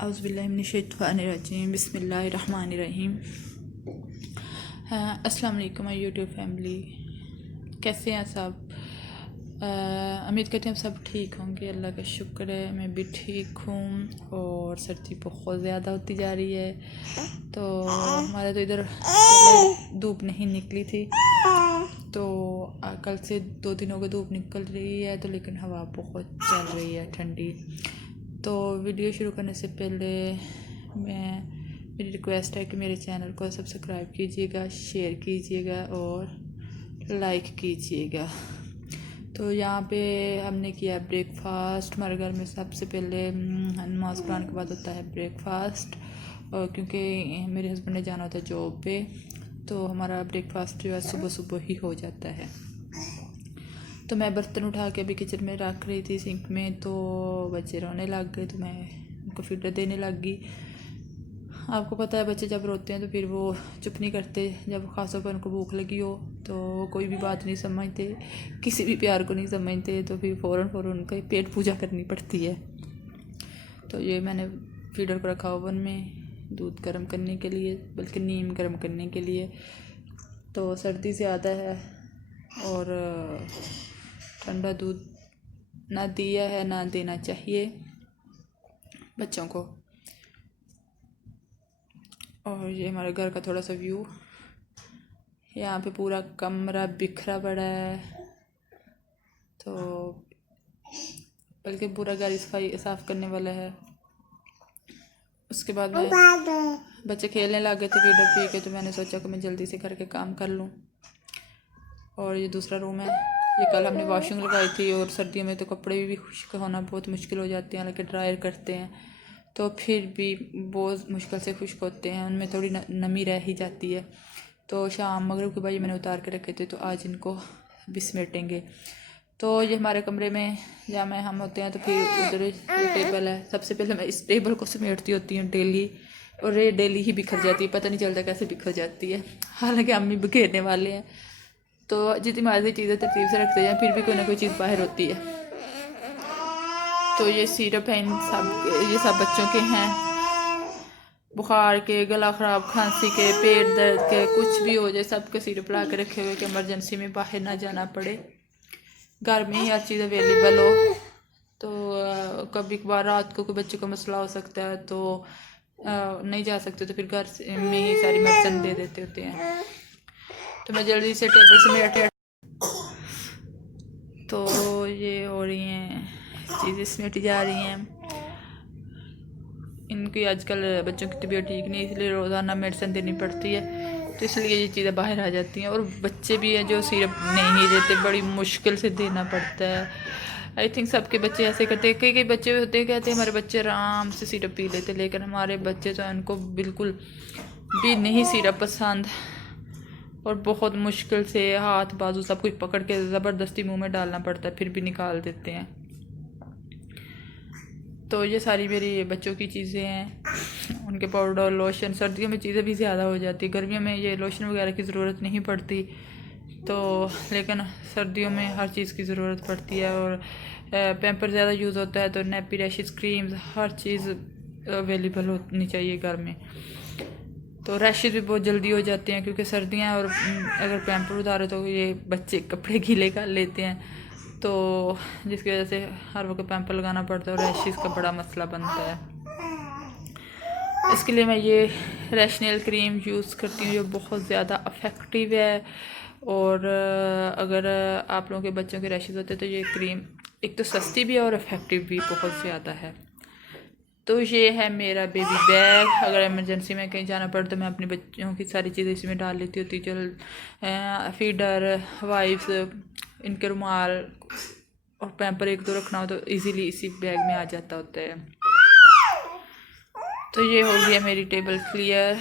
औज़ुबिल्लाहिमिनश्शैतानिर्रजीम बिस्मिल्लाहिर्रहमानिर्रहीम। अस्सलाम वालेकुम माय यूट्यूब फैमिली, कैसे हैं सब? उम्मीद करते हैं हम सब ठीक होंगे। अल्लाह का शुक्र है मैं भी ठीक हूँ। और सर्दी बहुत ज़्यादा होती जा रही है, तो हमारे तो इधर धूप नहीं निकली थी, तो कल से 2 दिन हो गए धूप निकल रही है, तो लेकिन हवा बहुत चल रही है ठंडी। तो वीडियो शुरू करने से पहले मेरी रिक्वेस्ट है कि मेरे चैनल को सब्सक्राइब कीजिएगा, शेयर कीजिएगा और लाइक कीजिएगा। तो यहाँ पे हमने किया ब्रेकफास्ट। हमारे घर में सबसे पहले नमाज़ कुरान के बाद होता है ब्रेकफास्ट, और क्योंकि मेरे हस्बैंड ने जाना होता है जॉब पे, तो हमारा ब्रेकफास्ट जो है सुबह सुबह ही हो जाता है। तो मैं बर्तन उठा के अभी किचन में रख रही थी सिंक में, तो बच्चे रोने लग गए, तो मैं उनको फीडर देने लग गई। आपको पता है बच्चे जब रोते हैं तो फिर वो चुप नहीं करते, जब ख़ासतौर पर उनको भूख लगी हो तो वो कोई भी बात नहीं समझते, किसी भी प्यार को नहीं समझते, तो फिर फ़ौरन उनका पेट पूजा करनी पड़ती है। तो ये मैंने फीडर को रखा ओवन में दूध गर्म करने के लिए, बल्कि नीम गर्म करने के लिए। तो सर्दी ज़्यादा है और ठंडा दूध ना दिया है ना देना चाहिए बच्चों को। और ये हमारे घर का थोड़ा सा व्यू, यहाँ पे पूरा कमरा बिखरा पड़ा है, तो बल्कि पूरा घर सफाई साफ़ करने वाला है। उसके बाद में बच्चे खेलने लग गए थे फीडर पी के, तो मैंने सोचा कि मैं जल्दी से घर के काम कर लूँ। और ये दूसरा रूम है, ये कल हमने वॉशिंग लगाई थी, और सर्दियों में तो कपड़े भी खुश्क होना बहुत मुश्किल हो जाते हैं, हालांकि ड्रायर करते हैं तो फिर भी बहुत मुश्किल से खुश्क होते हैं, उनमें थोड़ी नमी रह ही जाती है। तो शाम मगरिब के बाद ये मैंने उतार के रखे थे, तो आज इनको भी समेटेंगे। तो ये हमारे कमरे में जहाँ में हम होते हैं, तो फिर उधर ये टेबल है। सबसे पहले मैं इस टेबल को समेटती होती हूँ डेली, और ये डेली ही बिखर जाती है, पता नहीं चलता कैसे बिखर जाती है, हालांकि अम्मी बिखेरने वाले हैं। तो जितनी मर्जी चीज़ें तरतीब से रखते जाएँ, फिर भी कोई ना कोई चीज़ बाहर होती है। तो ये सिरप है, ये सब बच्चों के हैं, बुखार के, गला ख़राब, खांसी के, पेट दर्द के, कुछ भी हो जाए सबके सिरप ला के रखे हुए कि इमरजेंसी में बाहर ना जाना पड़े, घर में ही हर चीज़ अवेलेबल हो। तो कभी कभार रात को कोई बच्चे को मसला हो सकता है, तो नहीं जा सकते, तो फिर घर में ही सारी मेडिसिन दे देते होते हैं। तो मैं जल्दी से टेबल से मेरे तो ये हो रही हैं चीज़ें समेट जा रही हैं। इनकी आजकल बच्चों की तबीयत ठीक नहीं, इसलिए रोज़ाना मेडिसिन देनी पड़ती है, तो इसलिए ये चीज़ें बाहर आ जाती हैं। और बच्चे भी हैं जो सिरप नहीं देते, बड़ी मुश्किल से देना पड़ता है। आई थिंक सबके बच्चे ऐसे करते हैं, कई बच्चे होते हैं कहते हैं हमारे बच्चे आराम से सिरप पी लेते, लेकिन हमारे बच्चे तो उनको बिल्कुल भी नहीं सिरप पसंद, और बहुत मुश्किल से हाथ बाजू सब कुछ पकड़ के ज़बरदस्ती मुंह में डालना पड़ता है, फिर भी निकाल देते हैं। तो ये सारी मेरी बच्चों की चीज़ें हैं, उनके पाउडर, लोशन। सर्दियों में चीज़ें भी ज़्यादा हो जाती, गर्मियों में ये लोशन वगैरह की ज़रूरत नहीं पड़ती, तो लेकिन सर्दियों में हर चीज़ की ज़रूरत पड़ती है। और पैम्पर ज़्यादा यूज़ होता है, तो नेपी, रैशेस, क्रीम्स, हर चीज़ अवेलेबल होनी चाहिए घर में। तो रैशेस भी बहुत जल्दी हो जाते हैं क्योंकि सर्दियाँ, और अगर पैम्पर उतारे तो ये बच्चे कपड़े गीले कर लेते हैं, तो जिसकी वजह से हर वक्त पैम्पर लगाना पड़ता है, और रैशेस का बड़ा मसला बनता है। इसके लिए मैं ये रैशनल क्रीम यूज़ करती हूँ, जो बहुत ज़्यादा इफ़ेक्टिव है। और अगर आप लोगों के बच्चों के रैशेस होते हैं, तो ये क्रीम एक तो सस्ती भी है और इफ़ेक्टिव भी बहुत ज़्यादा है। तो ये है मेरा बेबी बैग, अगर इमरजेंसी में कहीं जाना पड़े तो मैं अपने बच्चों की सारी चीज़ें इसमें डाल लेती होती, चल फीडर, वाइप्स, इनके रुमाल और पैम्पर एक दो रखना हो तो इजीली इसी बैग में आ जाता होता है। तो ये हो गया मेरी टेबल क्लियर,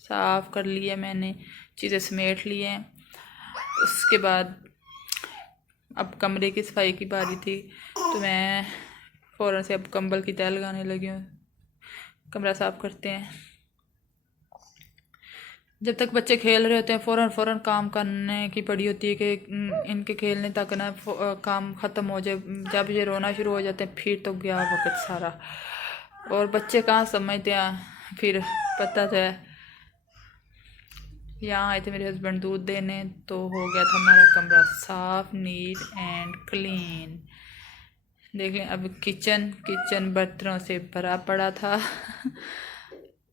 साफ़ कर लिया मैंने, चीज़ें समेट ली हैं। उसके बाद अब कमरे की सफाई की बारी थी, तो मैं फ़ौरन से अब कंबल की तह लगाने लगी हूँ। कमरा साफ़ करते हैं। जब तक बच्चे खेल रहे होते हैं फ़ौरन काम करने की पड़ी होती है कि इनके खेलने तक ना काम ख़त्म हो जाए। जब ये रोना शुरू हो जाते हैं फिर तो गया वक्त सारा। और बच्चे कहाँ समझते हैं, फिर पता तो है। यहाँ आए थे मेरे हस्बैंड दूध देने, तो हो गया था हमारा कमरा साफ, नीट एंड क्लीन। देख लें अब किचन बर्तनों से भरा पड़ा था।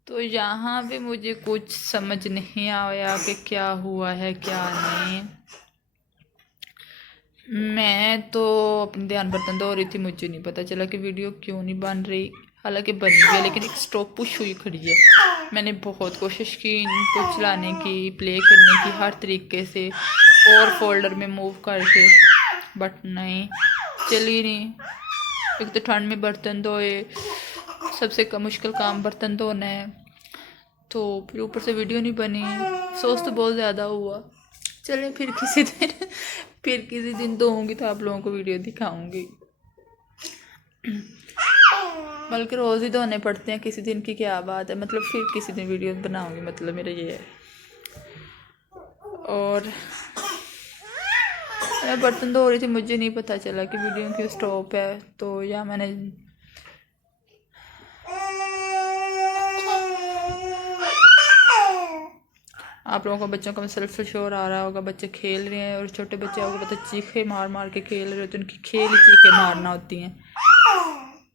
तो यहाँ पे मुझे कुछ समझ नहीं आया कि क्या हुआ है क्या नहीं। मैं तो अपने ध्यान बर्तन धो रही थी, मुझे नहीं पता चला कि वीडियो क्यों नहीं बन रही। हालांकि बन गई है, लेकिन एक स्टॉप पुश हुई खड़ी है। मैंने बहुत कोशिश की इनको चलाने की, प्ले करने की हर तरीके से, और फोल्डर में मूव करके, बट नहीं, चली नहीं। एक तो ठंड में बर्तन धोए, सबसे मुश्किल काम बर्तन धोना है, तो फिर ऊपर से वीडियो नहीं बनी। सोच तो बहुत ज़्यादा हुआ। चले फिर किसी दिन धोऊंगी तो आप लोगों को वीडियो दिखाऊंगी। बल्कि रोज़ ही धोने पड़ते हैं, किसी दिन की क्या बात है। मतलब फिर किसी दिन वीडियो बनाऊंगी, मतलब मेरा ये है। और मैं बर्तन धो रही थी, मुझे नहीं पता चला कि वीडियो क्यों स्टॉप है। तो या मैंने आप लोगों को बच्चों का सेल्फ शोर आ रहा होगा, बच्चे खेल रहे हैं, और छोटे बच्चे आपको पता चीखे मार मार के खेल रहे होते हैं। उनकी खेल ही चीखे मारना होती हैं,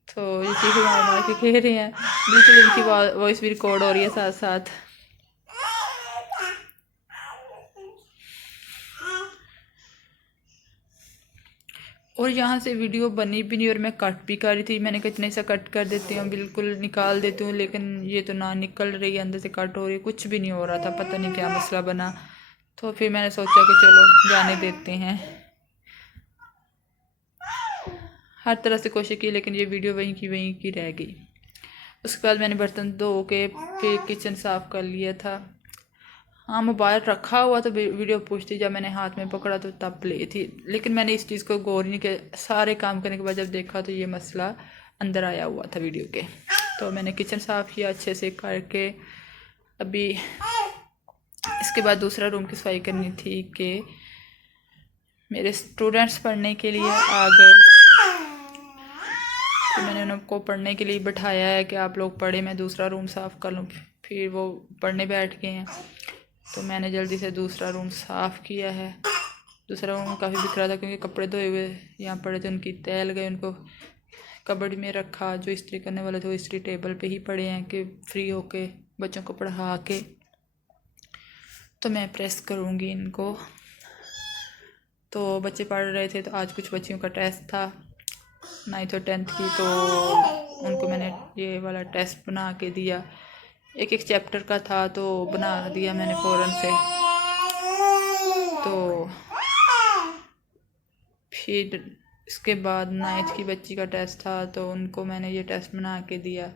तो ये चीखे मार मार के खेल रहे हैं। बिल्कुल इनकी वॉइस भी रिकॉर्ड हो रही है साथ साथ। और यहाँ से वीडियो बनी भी नहीं, और मैं कट भी कर रही थी। मैंने कहा इतने सा कट कर देती हूँ, बिल्कुल निकाल देती हूँ, लेकिन ये तो ना निकल रही है, अंदर से कट हो रही है, कुछ भी नहीं हो रहा था। पता नहीं क्या मसला बना। तो फिर मैंने सोचा कि चलो जाने देते हैं। हर तरह से कोशिश की, लेकिन ये वीडियो वहीं की रह गई। उसके बाद मैंने बर्तन धो के फिर किचन साफ़ कर लिया था। हाँ, मोबाइल रखा हुआ तो वीडियो पूछती, जब मैंने हाथ में पकड़ा तो तब प्ले थी। लेकिन मैंने इस चीज़ को गौर नहीं किया। सारे काम करने के बाद जब देखा तो ये मसला अंदर आया हुआ था वीडियो के। तो मैंने किचन साफ़ किया अच्छे से करके। अभी इसके बाद दूसरा रूम की सफाई करनी थी कि मेरे स्टूडेंट्स पढ़ने के लिए आ गए। तो मैंने उनको पढ़ने के लिए बैठाया है कि आप लोग पढ़े, मैं दूसरा रूम साफ़ कर लूँ। फिर वो पढ़ने बैठ गए हैं, तो मैंने जल्दी से दूसरा रूम साफ़ किया है। दूसरा रूम काफ़ी बिखरा था, क्योंकि कपड़े धोए हुए यहाँ पड़े थे, उनकी तह लग गई। उनको कबर्ड में रखा। जो इस्त्री करने वाले थे वो इस्त्री टेबल पे ही पड़े हैं कि फ्री होके बच्चों को पढ़ा के तो मैं प्रेस करूँगी इनको। तो बच्चे पढ़ रहे थे, तो आज कुछ बच्चियों का टेस्ट था 9th और 10th की, तो उनको मैंने ये वाला टेस्ट बना के दिया। एक चैप्टर का था, तो बना दिया मैंने फ़ौरन से। तो फिर इसके बाद 9th की बच्ची का टेस्ट था, तो उनको मैंने ये टेस्ट बना के दिया।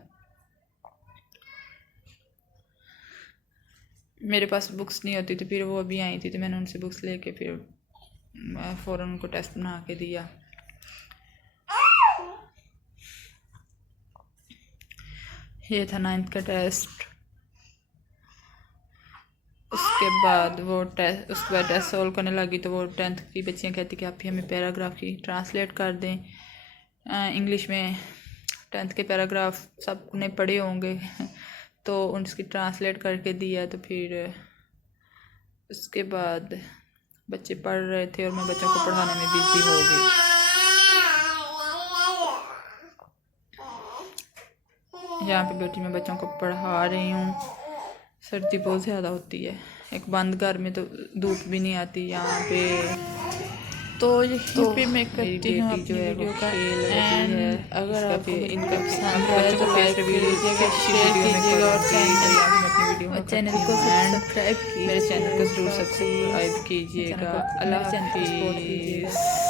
मेरे पास बुक्स नहीं होती थी, फिर वो अभी आई थी, तो मैंने उनसे बुक्स लेके फिर फ़ौरन उनको टेस्ट बना के दिया। ये था 9th का टेस्ट। उसके बाद उसके बाद टेस्ट सॉल्व करने लगी, तो वो 10th की बच्चियाँ कहती कि आप ही हमें पैराग्राफ की ट्रांसलेट कर दें इंग्लिश में। 10th के पैराग्राफ सब ने पढ़े होंगे, तो उसकी ट्रांसलेट करके दिया। तो फिर उसके बाद बच्चे पढ़ रहे थे और मैं बच्चों को पढ़ाने में बिज़ी हो गई। यहाँ पे बेटी मैं बच्चों को पढ़ा रही हूँ। सर्दी बहुत ज़्यादा होती है, एक बंद घर में तो धूप भी नहीं आती यहाँ पे। तो यहीं पे मैं करती हूँ अपनी वीडियो का एंड। अगर आपको इनका पसंद आया तो लाइक कीजिएगा, शेयर कीजिएगा, और चैनल को सब्सक्राइब कीजिएगा। मेरे चैनल को ज़रूर सब्सक्राइब कीजिएगा। अल्लाह हाफिज़।